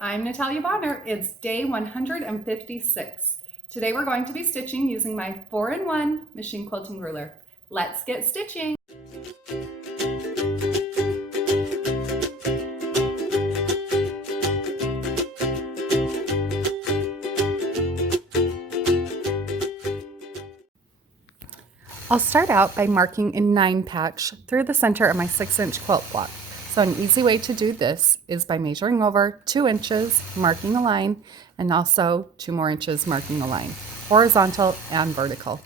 I'm Natlaia Bonner. It's day 156. Today we're going to be stitching using my 4-in-1 machine quilting ruler. Let's get stitching. I'll start out by marking a 9 patch through the center of my 6-inch quilt block. So an easy way to do this is by measuring over 2 inches, marking a line, and also 2 more inches marking a line, horizontal and vertical.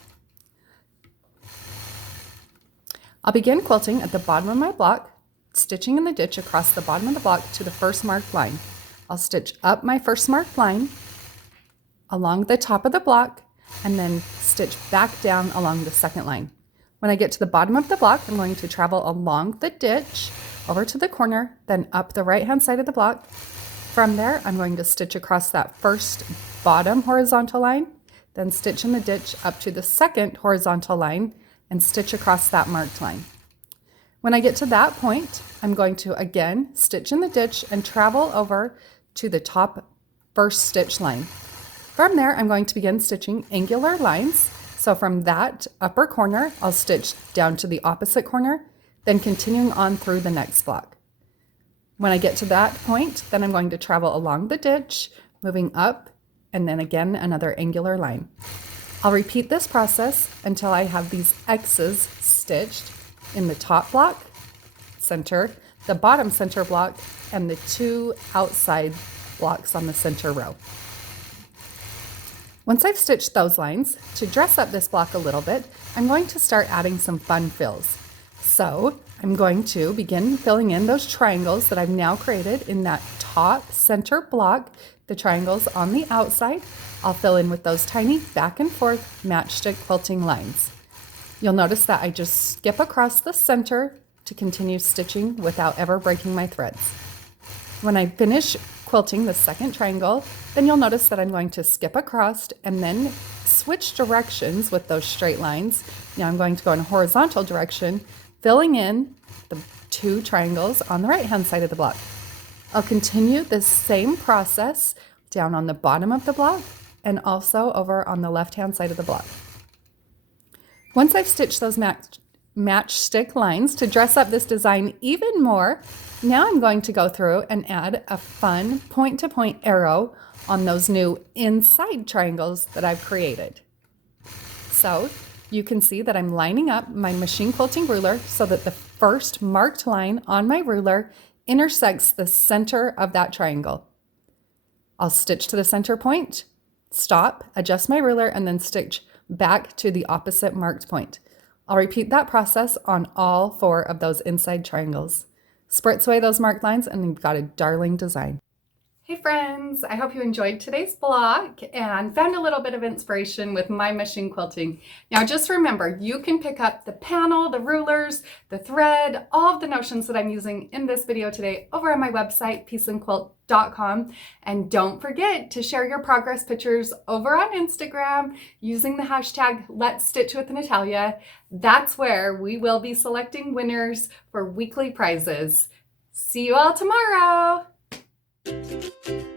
I'll begin quilting at the bottom of my block, stitching in the ditch across the bottom of the block to the first marked line. I'll stitch up my first marked line along the top of the block and then stitch back down along the second line. When I get to the bottom of the block, I'm going to travel along the ditch over to the corner, then up the right-hand side of the block. From there, I'm going to stitch across that first bottom horizontal line, then stitch in the ditch up to the second horizontal line and stitch across that marked line. When I get to that point, I'm going to again stitch in the ditch and travel over to the top first stitch line. From there, I'm going to begin stitching angular lines. So from that upper corner, I'll stitch down to the opposite corner, then continuing on through the next block. When I get to that point, then I'm going to travel along the ditch, moving up, and then again another angular line. I'll repeat this process until I have these X's stitched in the top block, center, the bottom center block, and the 2 outside blocks on the center row. Once I've stitched those lines, to dress up this block a little bit, I'm going to start adding some fun fills. So I'm going to begin filling in those triangles that I've now created in that top center block, the triangles on the outside. I'll fill in with those tiny back and forth matchstick quilting lines. You'll notice that I just skip across the center to continue stitching without ever breaking my threads. When I finish quilting the second triangle, then you'll notice that I'm going to skip across and then switch directions with those straight lines. Now I'm going to go in a horizontal direction, filling in the 2 triangles on the right-hand side of the block. I'll continue the same process down on the bottom of the block and also over on the left-hand side of the block. Once I've stitched those matchstick lines to dress up this design even more, now I'm going to go through and add a fun point-to-point arrow on those new inside triangles that I've created. So you can see that I'm lining up my machine quilting ruler so that the first marked line on my ruler intersects the center of that triangle. I'll stitch to the center point, stop, adjust my ruler, and then stitch back to the opposite marked point. I'll repeat that process on all 4 of those inside triangles. Spritz away those marked lines and you've got a darling design. Hey friends, I hope you enjoyed today's block and found a little bit of inspiration with my machine quilting. Now just remember, you can pick up the panel, the rulers, the thread, all of the notions that I'm using in this video today over on my website, peaceandquilt.com. And don't forget to share your progress pictures over on Instagram using the hashtag Let's Stitch with Natlaia. That's where we will be selecting winners for weekly prizes. See you all tomorrow. Thank you.